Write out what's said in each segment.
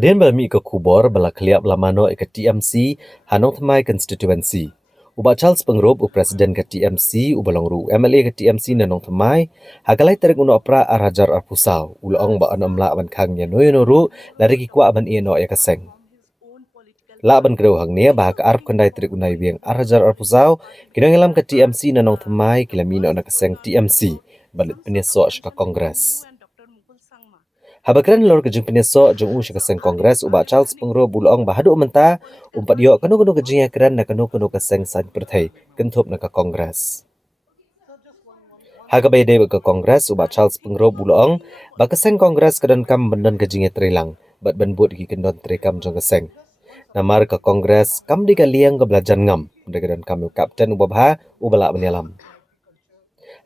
Hadien bermi ke kubor bala kliap lamano ke TMC Nongthymmai constituency. Uba Charles Pyngrope presiden ke TMC ubalong ru MLA ke TMC na Nongthymmai hagalai tarik uno opera arajar arpusau ulong ba anom la ban khang Jingiehnoh ru lari ki kwa ban ino ya kaseng. La ban kreu hang nia bah ka arp kandai tarik unai wieng arajar arpusau kinong elam ke TMC na Nongthymmai kilamino na kaseng TMC balit peneso ka kongres. Habakran lor kejeng peneso jeng u kaseng kongres uba Charles Pyngrope bulong bahadu menta umpat yo kanu kejeng akran na kanu kaseng san perthai kentup na ka kongres. Hagabai dei ke kongres uba Charles Pyngrope bulong ba kaseng kongres kadan kam bendan kejeng trilang bat benbut ki kendon trekam jeng kaseng. Namar ke kongres kam di kaliang ke belajan ngam degadan kam kapten uba bah ubala menyalam.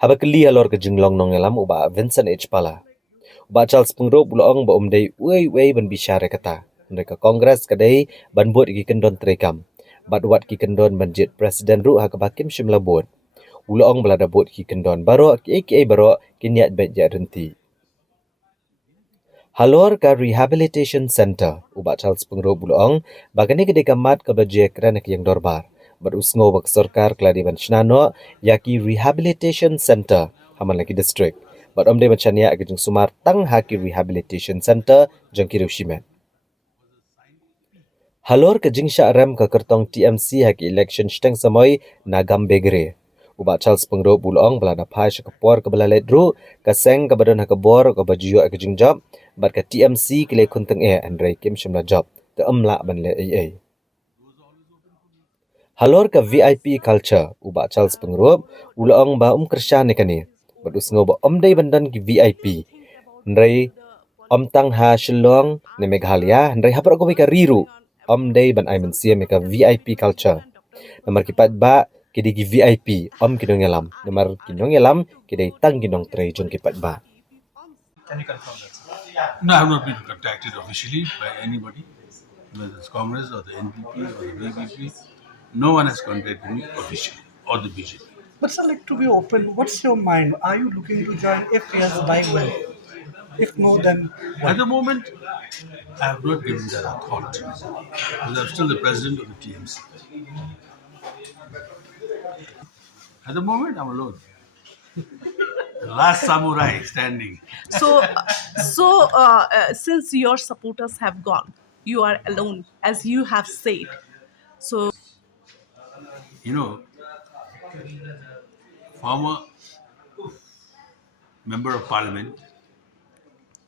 Habakli halor kejeng long nong elam uba Vincent H Pala. Uba Charles Pyngrope bulong ba umdai uai ban bisyare kata. Mereka kongres kadai ban buat ki kendon trekam. Bat wat ki kendon banjit presiden ru ha kebakim shimla buat. Bulong belada buat ki kendon baroh ki baroh kinyat bet ja renti. Halor ka rehabilitation center uba Charles Pyngrope bulong bagani kedai kamat ke bajek kerana yang dorbar. Bat usngo bak sarkar keladi ban shnano yaki rehabilitation center haman lagi district. Bat omde macam ni agak jeng sumar tang haki rehabilitation center jeng kiru shimen. Halor ke jeng syak rem ke kertong TMC haki election shteng samoy nagam begere. Uba Charles Pyngrope bulong belada pai syakapor ke belalet ru kaseng ke badan hakabor ke bajuyo ke jeng job bat ke TMC kile kunteng Andre Kim shimla job te emla ban le AA. Halor ke VIP culture uba Charles Pyngrope bulong ba kersya nekani. Badus ngobo omdai bandan ki VIP. Ndrai tang ha Shillong ne Meghalaya, ndrai hapar ko ka riru. Omdai ban ai mensia meka VIP culture. Nomor kipat ba kidi ki VIP kinong elam. Nomor kinong elam kidi tang kinong tray jong kipat ba. Can you confirm that? No, I have not been contacted officially by anybody, whether it's Congress or the NPP or the BBP. No one has contacted me officially or the BJP. But sir, like to be open, what's your mind? Are you looking to join? If yes, by when? If no, then At what? the moment, I have not given that a thought because I'm still the president of the TMC. At the moment, I'm alone. The last samurai standing. Since your supporters have gone, you are alone, as you have said. So, You know, former member of parliament,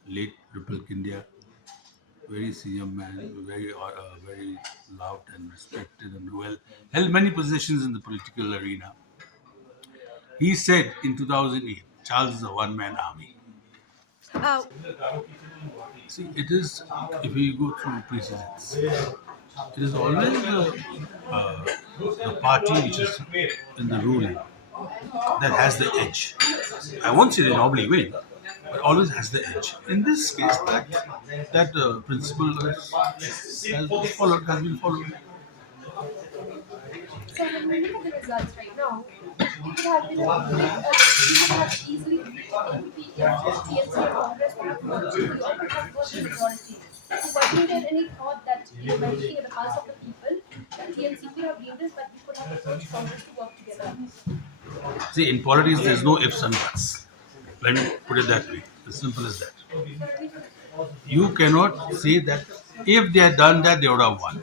late Republic India, very senior man, very loved and respected and well held many positions in the political arena. He said in 2008, Charles is a one-man army. See, it is, if we go through precedents, it is always the party which is in the ruling that has the edge. I won't say they normally win, but always has the edge. In this case, that principle has been followed. So when we look at the results right now, it would have been a big, you would have easily beat MP if TMC and Congress would have worked with you all would have worked in majority. So wasn't there any thought that you were looking at the pulse of the people, that TMC could have been this, but we could have approached Congress to work together? See, in politics, there's no ifs and buts. Let me put it that way. As simple as that. You cannot say that if they had done that, they would have won.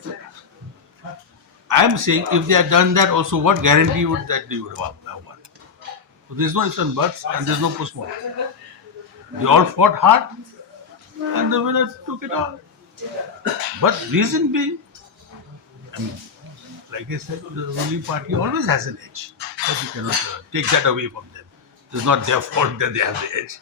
I'm saying if they had done that also, what guarantee would that they would have won? So there's no ifs and buts and there's no postmortem. They all fought hard and the winner took it all. But reason being, I mean, like I said, the ruling party always has an edge. But you cannot take that away from them. It's not their fault that they have the edge.